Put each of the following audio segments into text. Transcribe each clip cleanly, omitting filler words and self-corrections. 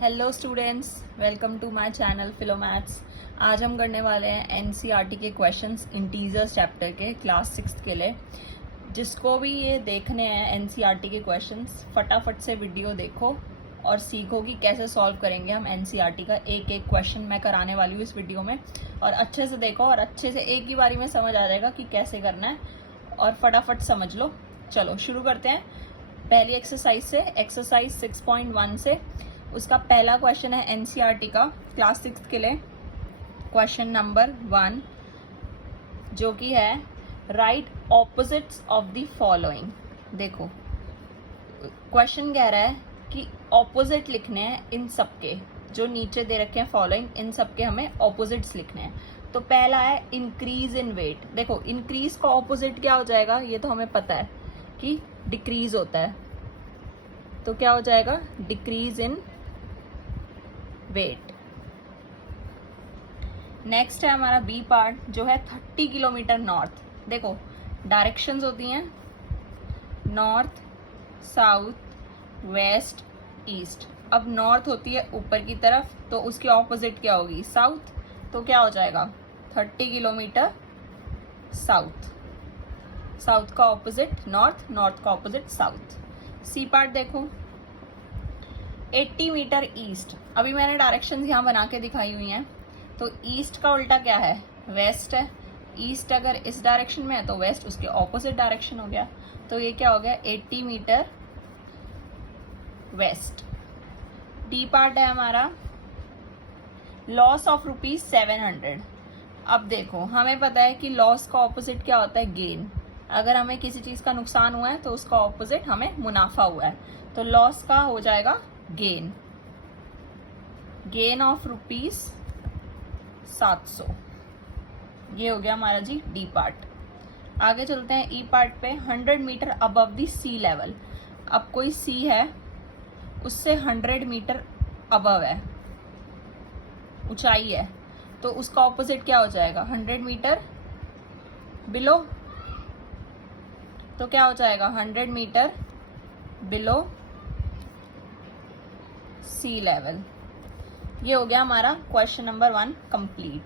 Hello students, welcome to my channel Philomaths. आज हम करने वाले हैं एनसीईआरटी के क्वेश्चंस इंटीजर्स चैप्टर के क्लास 6 के लिए। जिसको भी ये देखने हैं एनसीईआरटी के क्वेश्चंस, फटाफट से वीडियो देखो और सीखो कि कैसे सॉल्व करेंगे हम एनसीईआरटी का एक एक क्वेश्चन मैं कराने वाली हूँ इस वीडियो में। और अच्छे से देखो और अच्छे से एक ही बारी में समझ आ जाएगा कि कैसे करना है और फटाफट समझ लो। चलो शुरू करते हैं पहली एक्सरसाइज से, एक्सरसाइज 6.1 से। उसका पहला क्वेश्चन है एनसीईआरटी का क्लास 6 के लिए, क्वेश्चन नंबर 1, जो कि है right opposites of the following. देखो क्वेश्चन कह रहा है कि ऑपोजिट लिखने हैं इन सबके, जो नीचे दे रखे हैं फॉलोइंग, इन सबके हमें ऑपोजिट्स लिखने हैं। तो पहला है इंक्रीज इन वेट। देखो इंक्रीज का ऑपोजिट क्या हो जाएगा, ये तो हमें पता है कि डिक्रीज होता है, तो क्या हो जाएगा डिक्रीज इन वेट। नेक्स्ट है हमारा बी पार्ट, जो है 30 किलोमीटर नॉर्थ। देखो डायरेक्शंस होती हैं नॉर्थ, साउथ, वेस्ट, ईस्ट। अब नॉर्थ होती है ऊपर की तरफ, तो उसकी ऑपोजिट क्या होगी, साउथ। तो क्या हो जाएगा 30 किलोमीटर साउथ। साउथ का ऑपोजिट नॉर्थ, नॉर्थ का ऑपोजिट साउथ। सी पार्ट देखो 80 मीटर ईस्ट। अभी मैंने डायरेक्शंस यहाँ बना के दिखाई हुई हैं। तो ईस्ट का उल्टा क्या है, वेस्ट है। ईस्ट अगर इस डायरेक्शन में है तो वेस्ट उसके ऑपोजिट डायरेक्शन हो गया। तो ये क्या हो गया 80 मीटर वेस्ट। डी पार्ट है हमारा लॉस ऑफ ₹700। अब देखो हमें पता है कि लॉस का ऑपोजिट क्या होता है, गेन। अगर हमें किसी चीज का नुकसान हुआ है तो उसका ऑपोजिट हमें मुनाफा हुआ है। तो लॉस का हो जाएगा गेन, गेन ऑफ ₹700। ये हो गया हमारा जी डी पार्ट। आगे चलते हैं ई पार्ट पे। 100 metre above the sea level. अब कोई सी है, उससे 100 मीटर अबव है, ऊंचाई है, तो उसका ऑपोजिट क्या हो जाएगा 100 मीटर बिलो। तो क्या हो जाएगा 100 मीटर बिलो सी लेवल। ये हो गया हमारा क्वेश्चन नंबर 1 कंप्लीट।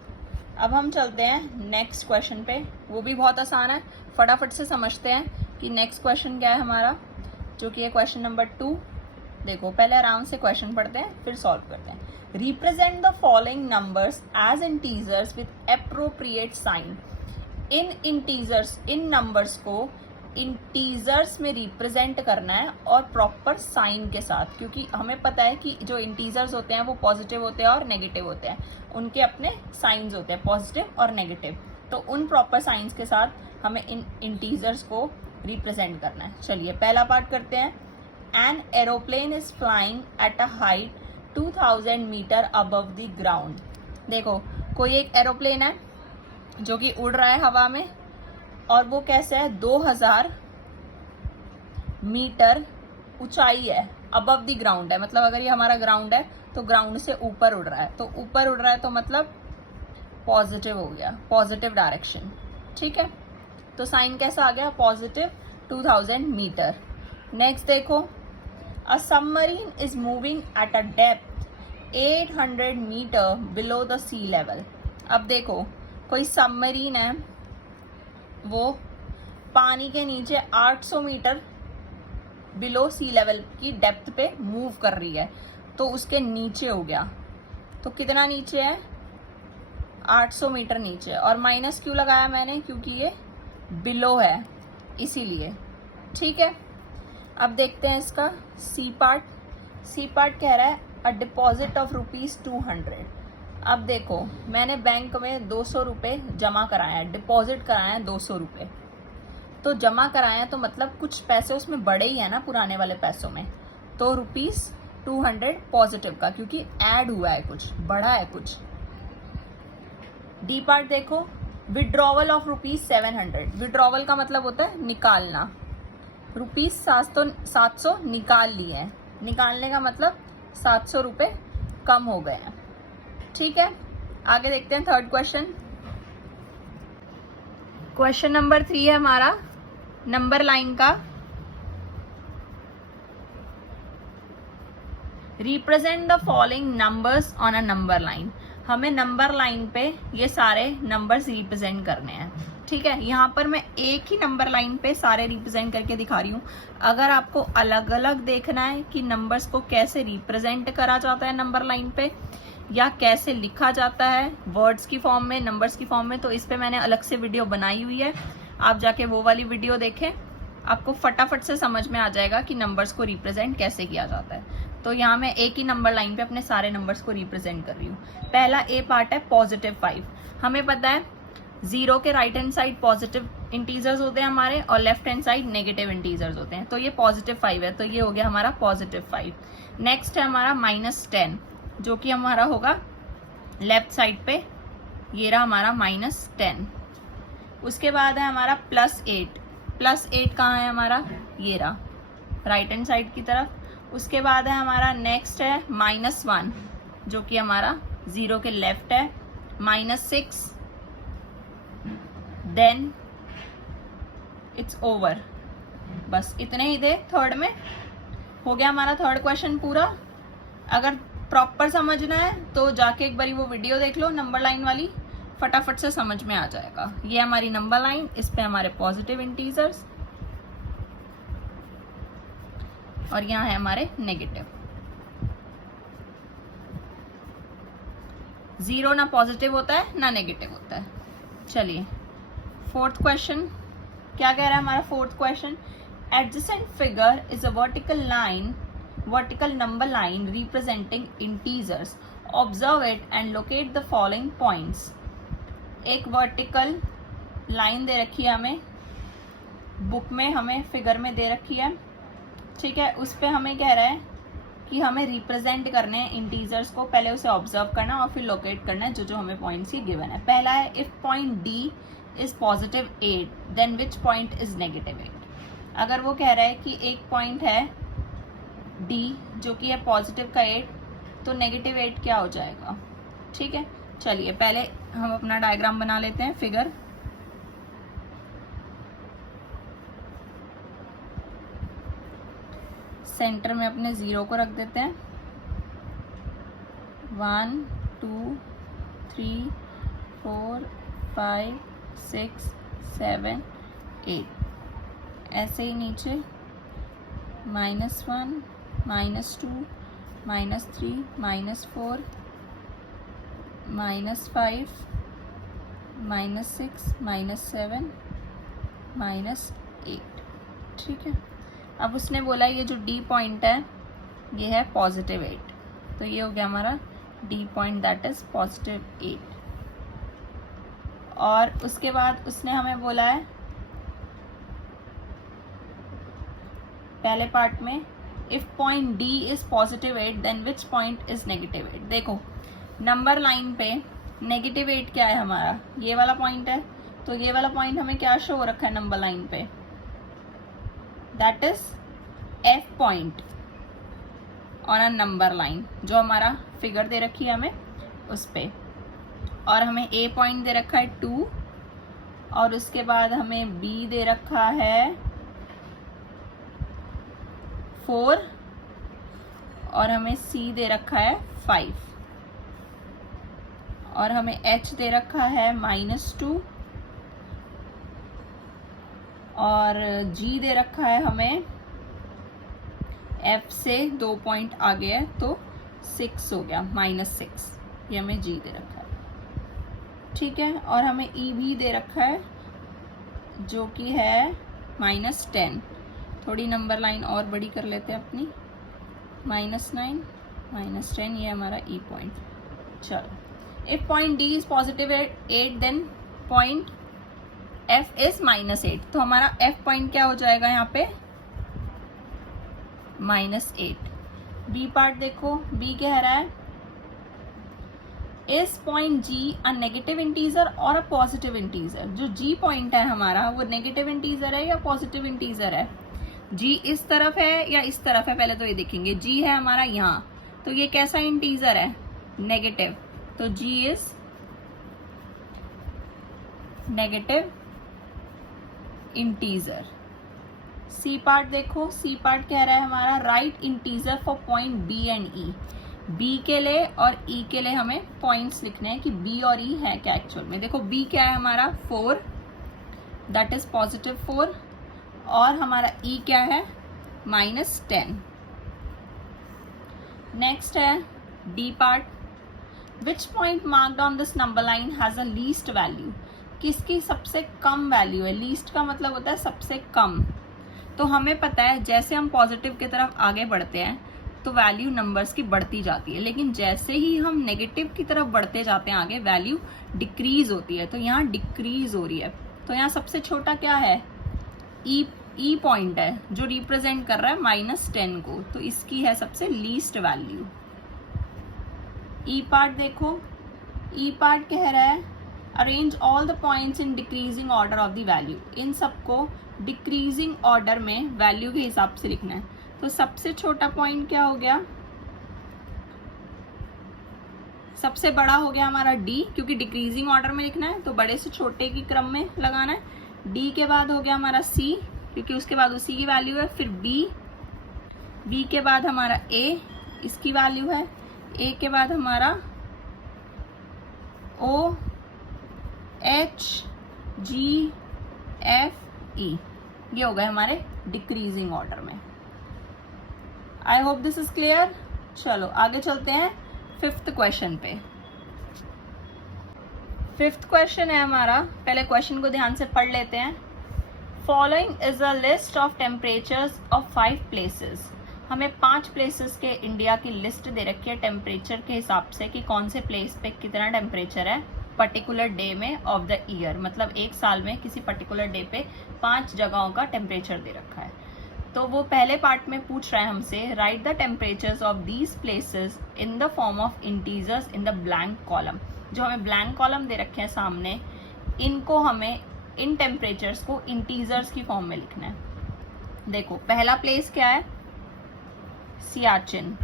अब हम चलते हैं नेक्स्ट क्वेश्चन पे। वो भी बहुत आसान है, फटाफट से समझते हैं कि नेक्स्ट क्वेश्चन क्या है हमारा, जो कि है क्वेश्चन नंबर 2। देखो पहले आराम से क्वेश्चन पढ़ते हैं फिर सॉल्व करते हैं। Represent the following numbers as integers with appropriate sign. In integers, इन नंबर्स को इंटीजर्स में रिप्रेजेंट करना है और प्रॉपर साइन के साथ, क्योंकि हमें पता है कि जो इंटीजर्स होते हैं वो पॉजिटिव होते हैं और नेगेटिव होते हैं, उनके अपने साइंस होते हैं पॉजिटिव और नेगेटिव। तो उन प्रॉपर साइंस के साथ हमें इन इंटीजर्स को रिप्रेजेंट करना है। चलिए पहला पार्ट करते हैं। An aeroplane is flying at a height 2000 metre above the ground. देखो कोई एक एरोप्लेन है जो कि उड़ रहा है हवा में, और वो कैसे है 2000 मीटर ऊंचाई है, अबव द ग्राउंड है। मतलब अगर ये हमारा ग्राउंड है तो ग्राउंड से ऊपर उड़ रहा है, तो ऊपर उड़ रहा है तो मतलब पॉजिटिव हो गया, पॉजिटिव डायरेक्शन। ठीक है, तो साइन कैसा आ गया पॉजिटिव 2000 मीटर। नेक्स्ट देखो, a submarine is moving at a depth 800 metre below the sea level. अब देखो कोई सबमरीन है, वो पानी के नीचे 800 मीटर बिलो सी लेवल की डेप्थ पे मूव कर रही है, तो उसके नीचे हो गया। तो कितना नीचे है 800 मीटर नीचे। और माइनस क्यों लगाया मैंने, क्योंकि ये बिलो है इसीलिए। ठीक है, अब देखते हैं इसका सी पार्ट। सी पार्ट कह रहा है अ डिपॉजिट ऑफ ₹200। अब देखो मैंने बैंक में 200 रुपये जमा कराए हैं, डिपॉजिट कराए हैं 200 रुपये। तो जमा कराए हैं तो मतलब कुछ पैसे उसमें बढ़े ही है ना पुराने वाले पैसों में, तो ₹200 पॉजिटिव का, क्योंकि ऐड हुआ है, कुछ बढ़ा है कुछ। डी पार्ट देखो, विड्रॉवल ऑफ ₹700। विड्रॉवल का मतलब होता है निकालना। ₹700 निकाल लिए हैं, निकालने का मतलब 700 रुपये कम हो गए हैं। ठीक है, आगे देखते हैं थर्ड क्वेश्चन। क्वेश्चन नंबर 3 है हमारा नंबर लाइन का। Represent the following numbers on a number line. हमें नंबर लाइन पे ये सारे नंबर्स रिप्रेजेंट करने हैं, ठीक है। यहाँ पर मैं एक ही नंबर लाइन पे सारे रिप्रेजेंट करके दिखा रही हूँ। अगर आपको अलग अलग देखना है कि नंबर्स को कैसे रिप्रेजेंट करा जाता है नंबर लाइन पे, या कैसे लिखा जाता है वर्ड्स की फॉर्म में, नंबर्स की फॉर्म में, तो इस पे मैंने अलग से वीडियो बनाई हुई है। आप जाके वो वाली वीडियो देखें, आपको फटाफट से समझ में आ जाएगा कि नंबर्स को रिप्रेजेंट कैसे किया जाता है। तो यहाँ मैं एक ही नंबर लाइन पे अपने सारे नंबर्स को रिप्रेजेंट कर रही हूँ। पहला ए पार्ट है +5। हमें पता है 0 के right hand side positive integers होते हैं हमारे, और left hand side negative integers होते हैं। तो ये +5 है, तो ये हो गया हमारा +5। नेक्स्ट है हमारा -10, जो कि हमारा होगा लेफ्ट साइड पे, ये रहा हमारा -10। उसके बाद है हमारा +8। +8 कहाँ है हमारा, ये रहा राइट हैंड साइड की तरफ। उसके बाद है हमारा नेक्स्ट है -1, जो कि हमारा 0 के लेफ्ट है, -6, देन इट्स ओवर। बस इतने ही थे थर्ड में। हो गया हमारा थर्ड क्वेश्चन पूरा। अगर प्रॉपर समझना है तो जाके एक बारी वो वीडियो देख लो नंबर लाइन वाली, फटाफट से समझ में आ जाएगा। ये हमारी नंबर लाइन, इस पे हमारे पॉजिटिव इंटीजर्स, और यहाँ है हमारे नेगेटिव। 0 ना पॉजिटिव होता है ना नेगेटिव होता है। चलिए फोर्थ क्वेश्चन क्या कह रहा है हमारा fourth question. Adjacent figure is a vertical number line representing integers. Observe it and locate the following points. एक वर्टिकल लाइन दे रखी है हमें, बुक में हमें फिगर में दे रखी है, ठीक है। उस पे हमें कह रहा है कि हमें रिप्रेजेंट करने हैं इंटीजर्स को। पहले उसे ऑब्जर्व करना और फिर लोकेट करना है जो जो हमें पॉइंट्स ही गिवन है। पहला है if point D is +8 then which point is -8। अगर वो कह रहा है कि एक पॉइंट है डी जो कि है पॉजिटिव का 8, तो -8 क्या हो जाएगा, ठीक है। चलिए पहले हम अपना डायग्राम बना लेते हैं फिगर। सेंटर में अपने 0 को रख देते हैं। 1 2 3 4 5 6 7 8, ऐसे ही नीचे -1 -2 -3 -4 -5 -6 -7 -8, ठीक है। अब उसने बोला ये जो डी पॉइंट है ये है +8, तो ये हो गया हमारा डी पॉइंट, दैट इज +8। और उसके बाद उसने हमें बोला है पहले पार्ट में if point D is +8 then which point is -8। देखो नंबर लाइन पे -8 क्या है हमारा, ये वाला पॉइंट है, तो ये वाला पॉइंट हमें क्या शो हो रखा है नंबर लाइन पे, that is F point on a number line, जो हमारा फिगर दे रखी है हमें उस पे। और हमें A पॉइंट दे रखा है 2, और उसके बाद हमें B दे रखा है 4, और हमें C दे रखा है 5, और हमें H दे रखा है -2, और G दे रखा है हमें F से 2 पॉइंट आगे है तो 6 हो गया, -6, ये हमें G दे रखा है, ठीक है। और हमें E भी दे रखा है जो कि है -10। थोड़ी नंबर लाइन और बड़ी कर लेते हैं अपनी, -9 -10, ये हमारा E पॉइंट। चलो if point D is +8 then point F is -8, तो हमारा F पॉइंट क्या हो जाएगा यहाँ पे -8। B पार्ट देखो, B कह रहा है इस point G a negative integer और अ पॉजिटिव इंटीजर। जो G पॉइंट है हमारा वो नेगेटिव इंटीजर है या पॉजिटिव इंटीजर है, G इस तरफ है या इस तरफ है, पहले तो ये देखेंगे। G है हमारा यहाँ, तो ये कैसा इंटीजर है, नेगेटिव, तो G is negative integer, C part देखो, सी पार्ट कह रहा है हमारा right integer for point B and E. B के लिए और ई के लिए हमें पॉइंट्स लिखने हैं कि बी और ई है क्या एक्चुअल में। देखो बी क्या है हमारा 4, दैट इज +4, और हमारा ई क्या है -10। नेक्स्ट है D part, which point marked on this number line has a least value. किसकी सबसे कम वैल्यू है, लीस्ट का मतलब होता है सबसे कम। तो हमें पता है जैसे हम पॉजिटिव की तरफ आगे बढ़ते हैं तो वैल्यू नंबर्स की बढ़ती जाती है, लेकिन जैसे ही हम नेगेटिव की तरफ बढ़ते जाते हैं आगे वैल्यू डिक्रीज होती है। तो यहाँ डिक्रीज हो रही है। तो यहाँ सबसे छोटा क्या है, ई पॉइंट है जो रिप्रेजेंट कर रहा है -10 को, तो इसकी है सबसे लीस्ट वैल्यू। ई पार्ट देखो, ई पार्ट कह रहा है arrange all the points in decreasing order of the value. इन सबको डिक्रीजिंग ऑर्डर में वैल्यू के हिसाब से लिखना है। तो सबसे छोटा पॉइंट क्या हो गया, सबसे बड़ा हो गया हमारा डी, क्योंकि डिक्रीजिंग ऑर्डर में लिखना है तो बड़े से छोटे की क्रम में लगाना है। डी के बाद हो गया हमारा सी, क्योंकि उसके बाद उसी की वैल्यू है। फिर बी, बी के बाद हमारा ए, इसकी वैल्यू है। ए के बाद हमारा ओ, एच, जी, एफ, ई, ये हो गए हमारे डिक्रीजिंग ऑर्डर में। I hope this is clear. चलो आगे चलते हैं 5th क्वेश्चन पे। 5th क्वेश्चन है हमारा, पहले क्वेश्चन को ध्यान से पढ़ लेते हैं। Following is a list of temperatures of 5 places. हमें 5 प्लेसेस के इंडिया की लिस्ट दे रखी है टेम्परेचर के हिसाब से कि कौन से प्लेस पे कितना टेम्परेचर है पर्टिकुलर डे में ऑफ द ईयर, मतलब एक साल में किसी पर्टिकुलर डे पे 5 जगहों का टेम्परेचर दे रखा है। तो वो पहले पार्ट में पूछ रहा है हमसे right the temperatures of these places in the form of integers in the blank column. जो हमें ब्लैंक कॉलम दे रखे हैं सामने, इनको हमें इन टेम्परेचर्स को इंटीजर्स की फॉर्म में लिखना है। देखो पहला प्लेस क्या है, सियाचिन।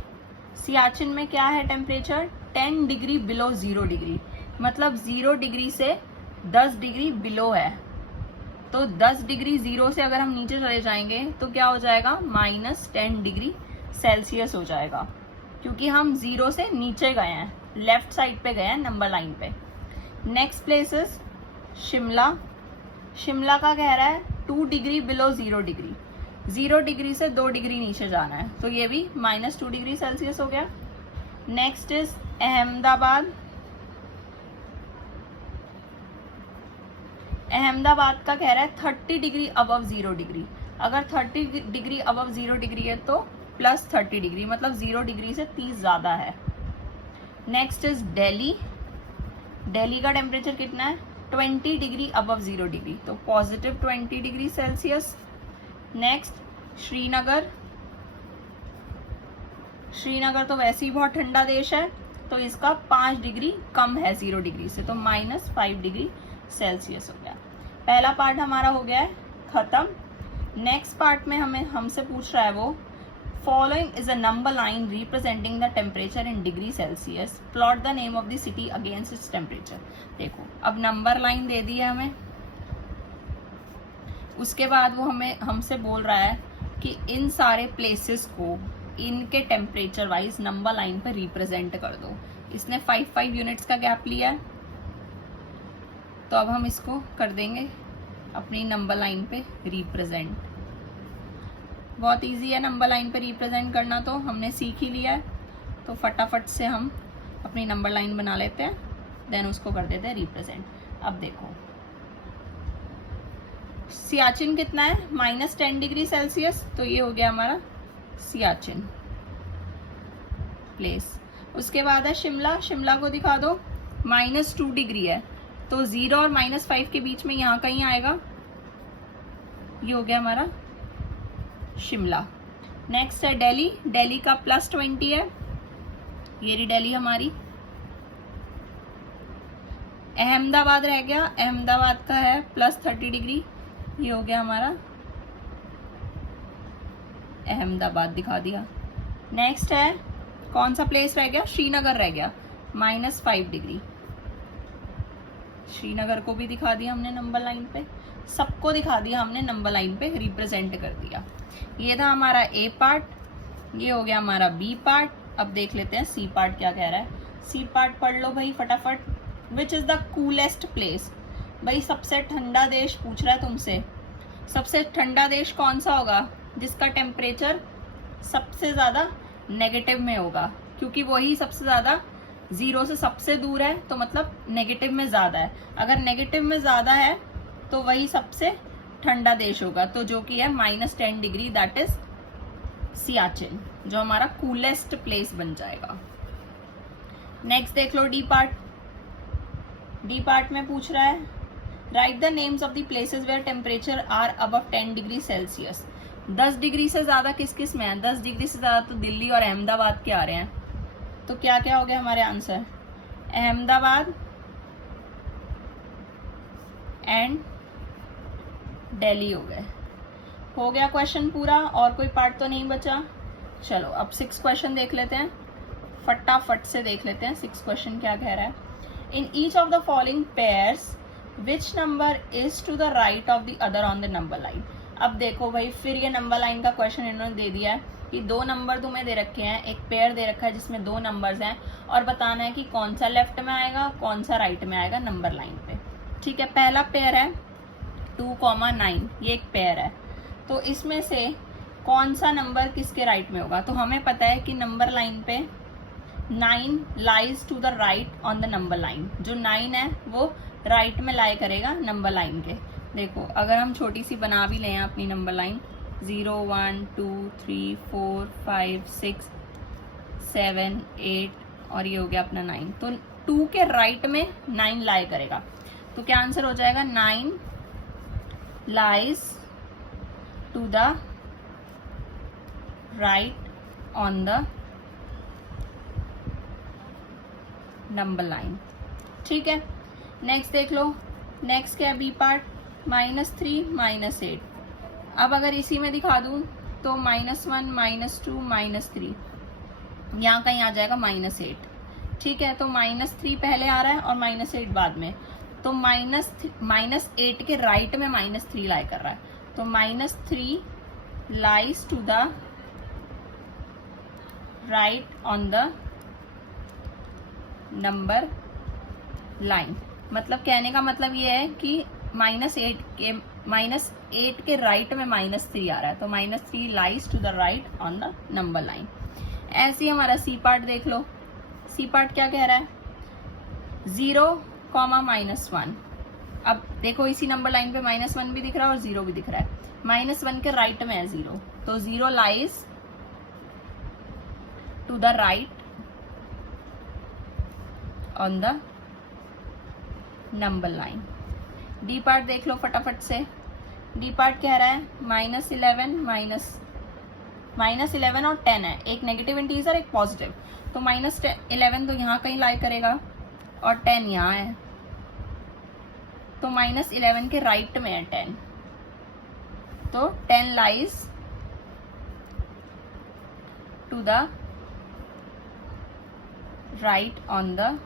सियाचिन में क्या है टेम्परेचर 10 डिग्री बिलो 0 डिग्री, मतलब 0 डिग्री से 10 डिग्री बिलो है। तो 10 डिग्री 0 से अगर हम नीचे चले जाएंगे तो क्या हो जाएगा -10 डिग्री सेल्सियस हो जाएगा, क्योंकि हम 0 से नीचे गए हैं, लेफ्ट साइड पे गए हैं नंबर लाइन पे। Next place is Shimla. Shimla का कह रहा है 2 डिग्री बिलो 0 डिग्री, 0 डिग्री से 2 डिग्री नीचे जाना है, तो ये भी -2 डिग्री सेल्सियस हो गया। Next is Ahmedabad. अहमदाबाद का कह रहा है 30 डिग्री अबव 0 डिग्री। अगर 30 डिग्री अबव 0 डिग्री है तो +30 डिग्री, मतलब 0 डिग्री से 30 ज्यादा है। Next is Delhi. दिल्ली का टेम्परेचर कितना है 20 डिग्री अबव 0 डिग्री, तो +20 degree Celsius. Next Srinagar. Srinagar तो वैसे ही बहुत ठंडा देश है, तो इसका 5 डिग्री कम है 0 डिग्री से, तो -5 डिग्री सेल्सियस हो गया। पहला पार्ट हमारा हो गया है खत्म। नेक्स्ट पार्ट में हमसे पूछ रहा है वो following is a number line representing the temperature in degree Celsius, plot the name of the city against its temperature. देखो अब नंबर लाइन दे दी है हमें, उसके बाद वो हमसे बोल रहा है कि इन सारे प्लेसेस को इनके टेम्परेचर वाइज नंबर लाइन पर रिप्रेजेंट कर दो। इसने 5 यूनिट्स का गैप लिया है, तो अब हम इसको कर देंगे अपनी नंबर लाइन पे रिप्रेजेंट। बहुत इजी है नंबर लाइन पे रिप्रेजेंट करना, तो हमने सीख ही लिया है, तो फटाफट से हम अपनी नंबर लाइन बना लेते हैं, देन उसको कर देते हैं रिप्रेजेंट। अब देखो सियाचिन कितना है -10 डिग्री सेल्सियस, तो ये हो गया हमारा सियाचिन प्लेस। उसके बाद है शिमला। शिमला को दिखा दो -2 डिग्री है, तो 0 और -5 के बीच में यहाँ कहीं आएगा, ये हो गया हमारा शिमला। नेक्स्ट है दिल्ली। दिल्ली का +20 है, ये रही दिल्ली हमारी। अहमदाबाद रह गया, अहमदाबाद का है +30 डिग्री, ये हो गया हमारा अहमदाबाद, दिखा दिया। नेक्स्ट है कौन सा प्लेस रह गया, श्रीनगर रह गया -5 डिग्री, श्रीनगर को भी दिखा दिया हमने नंबर लाइन पे। सबको दिखा दिया हमने, नंबर लाइन पे रिप्रेजेंट कर दिया। ये था हमारा ए पार्ट, ये हो गया हमारा बी पार्ट। अब देख लेते हैं सी पार्ट क्या कह रहा है। सी पार्ट पढ़ लो भाई फटाफट। Which is the coolest place, भाई सबसे ठंडा देश पूछ रहा है तुमसे। सबसे ठंडा देश कौन सा होगा? जिसका टेम्परेचर सबसे ज्यादा नेगेटिव में होगा, क्योंकि वही सबसे ज्यादा जीरो से सबसे दूर है, तो मतलब नेगेटिव में ज्यादा है। अगर नेगेटिव में ज्यादा है तो वही सबसे ठंडा देश होगा, तो जो कि है -10 डिग्री, दैट इज सियाचिन, जो हमारा कूलेस्ट प्लेस बन जाएगा। नेक्स्ट देख लो डी पार्ट। डी पार्ट में पूछ रहा है write the names of the places where temperature are above 10 degree Celsius. 10 degree से ज्यादा किस किस में है? 10 डिग्री से ज्यादा तो दिल्ली और अहमदाबाद के आ रहे हैं। तो क्या क्या हो गया हमारे आंसर? अहमदाबाद एंड दिल्ली हो गए। हो गया क्वेश्चन पूरा, और कोई पार्ट तो नहीं बचा। चलो अब 6 क्वेश्चन देख लेते हैं, फटाफट से देख लेते हैं 6 क्वेश्चन क्या कह रहा है। In each of the following pairs which number is to the right of the other on the number line. अब देखो भाई, फिर ये नंबर लाइन का क्वेश्चन इन्होंने दे दिया है कि 2 नंबर तुम्हें दे रखे हैं, एक पेयर दे रखा है जिसमें 2 नंबर्स हैं, और बताना है कि कौन सा लेफ्ट में आएगा कौन सा राइट में आएगा नंबर लाइन पे। ठीक है, पहला पेयर है 2,9, ये एक पेयर है। तो इसमें से कौन सा नंबर किसके राइट में होगा? तो हमें पता है कि नंबर लाइन पे 9 lies to the right on the number line. जो 9 है वो राइट में लाई करेगा नंबर लाइन के। देखो अगर हम छोटी सी बना भी लें अपनी नंबर लाइन, 0 1 2 3 4 5 6 7 8 और ये हो गया अपना 9, तो 2 के राइट में 9 लाई करेगा। तो क्या आंसर हो जाएगा? 9 lies to the right on the number line. ठीक है, नेक्स्ट देख लो। नेक्स्ट क्या है? B part, -3 -8। अब अगर इसी में दिखा दूं तो -1 -2 -3, यहाँ कहीं आ जाएगा -8। ठीक है, तो -3 पहले आ रहा है और -8 बाद में, तो -8 के राइट में -3 लाई कर रहा है, तो -3 lies to the right on the number line. मतलब कहने का मतलब ये है कि -8 के राइट में -3 आ रहा है, तो -3 lies to the right on the number line. ऐसे ही हमारा सी पार्ट देख लो। सी पार्ट क्या कह रहा है? 0, -1। अब देखो इसी नंबर लाइन पे -1 भी दिख रहा है और 0 भी दिख रहा है। -1 के राइट में है 0, तो 0 lies to the right on the number line. D part देख लो फटाफट से। डी पार्ट कह रहा है -11 और 10 है, एक नेगेटिव इंटीजर एक पॉजिटिव, तो -11 तो यहाँ कहीं लाई करेगा और 10 यहाँ है, तो -11 के राइट में है 10, तो 10 lies to the right on the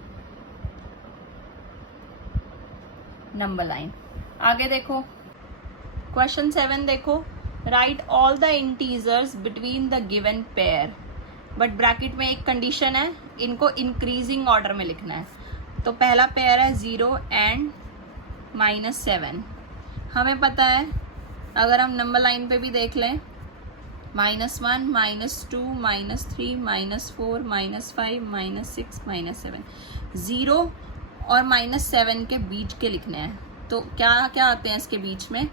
number line. आगे देखो क्वेश्चन 7 देखो, write all the integers between the given pair, but bracket में एक कंडीशन है, इनको इंक्रीजिंग ऑर्डर में लिखना है। तो पहला पेयर है 0 एंड -7। हमें पता है अगर हम नंबर लाइन पे भी देख लें, -1 -2 -3 -4 -5 -6 -7, 0 और -7 के बीच के लिखने हैं। तो क्या क्या आते हैं इसके बीच में?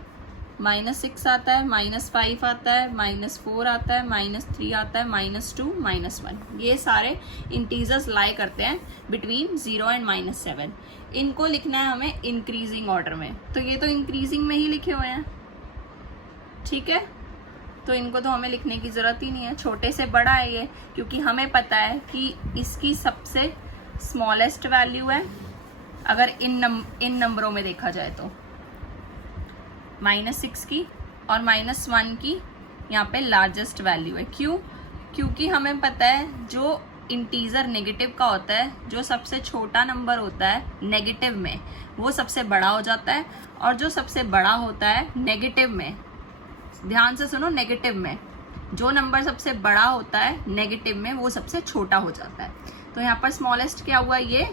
-6 आता है, -5 आता है, -4 आता है, -3 आता है, -2 -1। ये सारे इंटीजर्स लाई करते हैं बिटवीन 0 एंड -7। इनको लिखना है हमें इंक्रीजिंग ऑर्डर में, तो ये तो इंक्रीजिंग में ही लिखे हुए हैं। ठीक है, तो इनको तो हमें लिखने की ज़रूरत ही नहीं है, छोटे से बड़ा है ये, क्योंकि हमें पता है कि इसकी सबसे स्मॉलेस्ट वैल्यू है अगर इन नंबरों में देखा जाए तो -6 की, और -1 की यहाँ पे लार्जेस्ट वैल्यू है। क्यों? क्योंकि हमें पता है जो इंटीजर नेगेटिव का होता है, जो सबसे छोटा नंबर होता है नेगेटिव में वो सबसे बड़ा हो जाता है, और जो सबसे बड़ा होता है नेगेटिव में, ध्यान से सुनो, नेगेटिव में जो नंबर सबसे बड़ा होता है नेगेटिव में वो सबसे छोटा हो जाता है। तो यहाँ पर स्मॉलेस्ट क्या हुआ ये,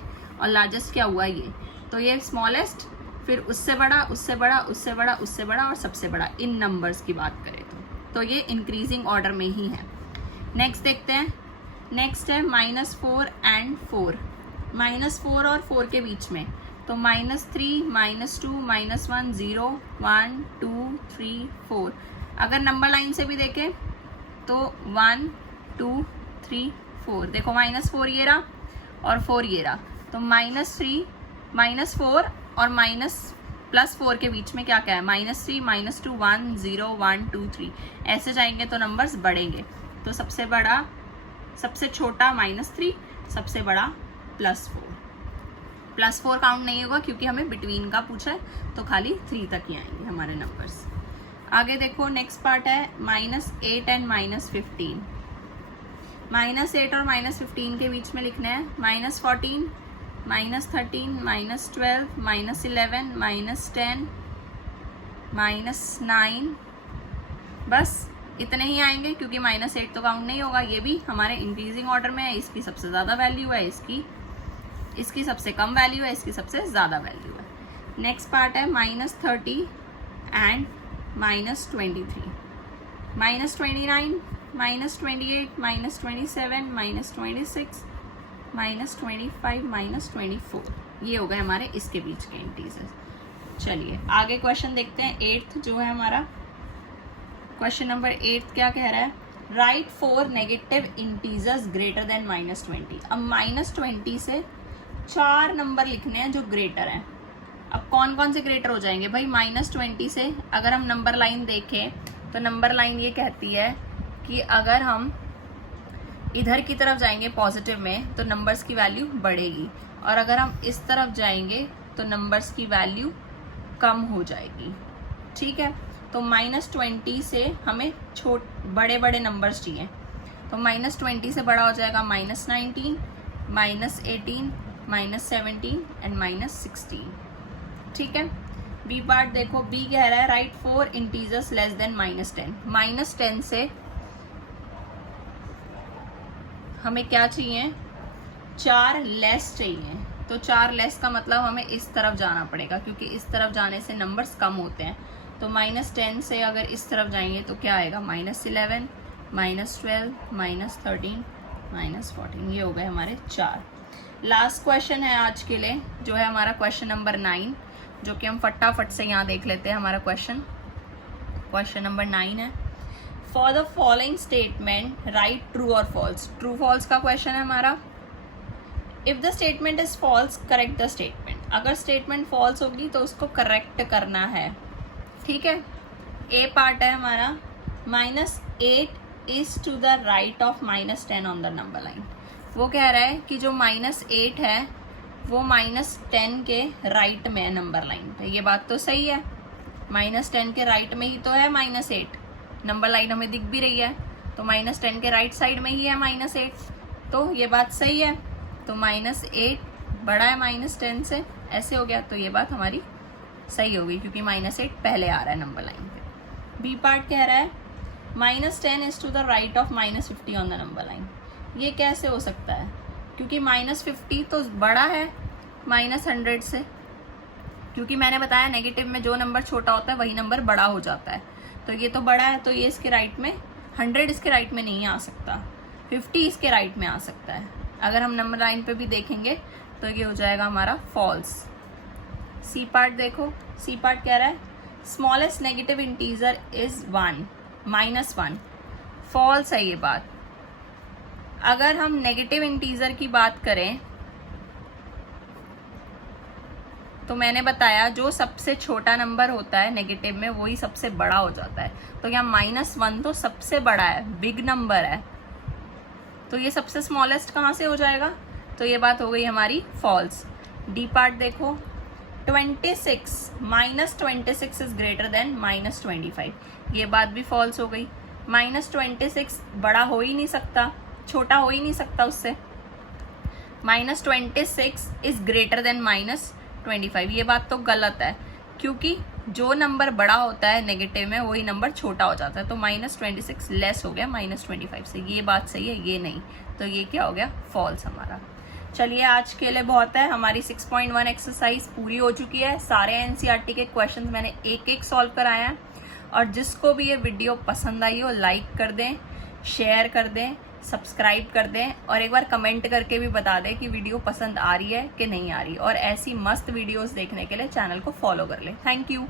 और लार्जेस्ट क्या हुआ ये। तो ये स्मॉलेस्ट, फिर उससे बड़ा, उससे बड़ा, उससे बड़ा, उससे बड़ा और सबसे बड़ा, इन नंबर्स की बात करें तो ये इंक्रीजिंग ऑर्डर में ही है। नेक्स्ट देखते हैं। नेक्स्ट है -4 एंड 4, -4 और 4 के बीच में, तो -3, -2, -1, 0, 1, 2, 3, 4। अगर नंबर लाइन से भी देखें तो 1, 2, 3, 4, देखो -4 ये रहा और 4 ये रहा, तो -3, -4 और +4 के बीच में क्या क्या है, -3, -2, 1, 0, 1, 2, 3, ऐसे जाएंगे तो नंबर्स बढ़ेंगे। तो सबसे बड़ा, सबसे छोटा -3, सबसे बड़ा +4। +4 काउंट नहीं होगा क्योंकि हमें बिटवीन का पूछा है, तो खाली 3 तक ही आएंगे हमारे नंबर्स। आगे देखो, नेक्स्ट पार्ट है -8 एंड -15। -8 और -15 के बीच में लिखना है -14, -13, -12, -11, -10, -9, बस इतने ही आएंगे क्योंकि -8 तो काउंट नहीं होगा, ये भी हमारे इंक्रीजिंग ऑर्डर में है, इसकी सबसे ज़्यादा वैल्यू है, इसकी सबसे कम वैल्यू है, इसकी सबसे ज़्यादा वैल्यू है। नेक्स्ट पार्ट है -30 एंड -23, -29, -28, -27, -26, -25, -24, ये हो गए हमारे इसके बीच के इंटीजर्स। चलिए आगे क्वेश्चन देखते हैं। 8th जो है हमारा क्वेश्चन नंबर 8 क्या कह रहा है, right 4 negative integers greater than -20। अब -20 से 4 नंबर लिखने हैं जो ग्रेटर हैं। अब कौन कौन से ग्रेटर हो जाएंगे भाई, -20 से अगर हम नंबर लाइन देखें तो नंबर लाइन ये कहती है कि अगर हम इधर की तरफ जाएंगे पॉजिटिव में तो नंबर्स की वैल्यू बढ़ेगी, और अगर हम इस तरफ जाएंगे तो नंबर्स की वैल्यू कम हो जाएगी। ठीक है, तो -20 से हमें बड़े बड़े नंबर्स चाहिए, तो -20 से बड़ा हो जाएगा -19, -18, -17 एंड -16। ठीक है, बी पार्ट देखो, बी कह रहा है राइट 4 इंटीजर्स लेस देन -10। -10 से हमें क्या चाहिए, 4 लेस चाहिए। तो 4 लेस का मतलब हमें इस तरफ जाना पड़ेगा क्योंकि इस तरफ जाने से नंबर्स कम होते हैं। तो -10 से अगर इस तरफ जाएंगे तो क्या आएगा, -11, -12, -13, -14, ये हो गए हमारे 4। लास्ट क्वेश्चन है आज के लिए जो है हमारा क्वेश्चन नंबर 9, जो कि हम फटाफट से यहाँ देख लेते हैं। हमारा क्वेश्चन नंबर 9 है, for the following statement write true और फॉल्स। ट्रू फॉल्स का क्वेश्चन है हमारा। If the statement is false correct the statement. अगर स्टेटमेंट फॉल्स होगी तो उसको करेक्ट करना है। ठीक है, ए पार्ट है हमारा, -8 is to the right of -10 on the number line. वो कह रहा है कि जो -8 है वो -10 के राइट में है नंबर लाइन पे। ये बात तो सही है, -10 के राइट में ही तो है -8, नंबर लाइन हमें दिख भी रही है, तो -10 के राइट साइड में ही है -8, तो ये बात सही है। तो -8 बड़ा है -10 से, ऐसे हो गया, तो ये बात हमारी सही होगी क्योंकि -8 पहले आ रहा है नंबर लाइन पे। बी पार्ट कह रहा है -10 is to the right of -50 on the number line. ये कैसे हो सकता है, क्योंकि -50 तो बड़ा है -100 से, क्योंकि मैंने बताया नेगेटिव में जो नंबर छोटा होता है वही नंबर बड़ा हो जाता है। तो ये तो बड़ा है, तो ये इसके राइट में, 100 इसके राइट में नहीं आ सकता, 50 इसके राइट में आ सकता है। अगर हम नंबर लाइन पे भी देखेंगे तो ये हो जाएगा हमारा फॉल्स। सी पार्ट देखो, सी पार्ट कह रहा है smallest negative integer is 1, -1। False है ये बात। अगर हम नेगेटिव इंटीजर की बात करें तो मैंने बताया जो सबसे छोटा नंबर होता है नेगेटिव में वही सबसे बड़ा हो जाता है। तो यहाँ -1 तो सबसे बड़ा है, बिग नंबर है, तो ये सबसे स्मॉलेस्ट कहाँ से हो जाएगा, तो ये बात हो गई हमारी फॉल्स। डी पार्ट देखो, 26 -26 इज ग्रेटर देन -25, ये बात भी फॉल्स हो गई। -26 बड़ा हो ही नहीं सकता, छोटा हो ही नहीं सकता उससे, -26 इज ग्रेटर देन -25। ये बात तो गलत है, क्योंकि जो नंबर बड़ा होता है नेगेटिव में वही नंबर छोटा हो जाता है। तो -26 लेस हो गया -25 से, ये बात सही है, ये नहीं। तो ये क्या हो गया, फॉल्स हमारा। चलिए आज के लिए बहुत है, हमारी 6.1 एक्सरसाइज पूरी हो चुकी है। सारे एनसीईआरटी के क्वेश्चंस मैंने एक एक सॉल्व कराए हैं। और जिसको भी ये वीडियो पसंद आई हो लाइक कर दें, शेयर कर दें, सब्सक्राइब कर दें, और एक बार कमेंट करके भी बता दें कि वीडियो पसंद आ रही है कि नहीं आ रही। और ऐसी मस्त वीडियोस देखने के लिए चैनल को फॉलो कर लें। Thank you.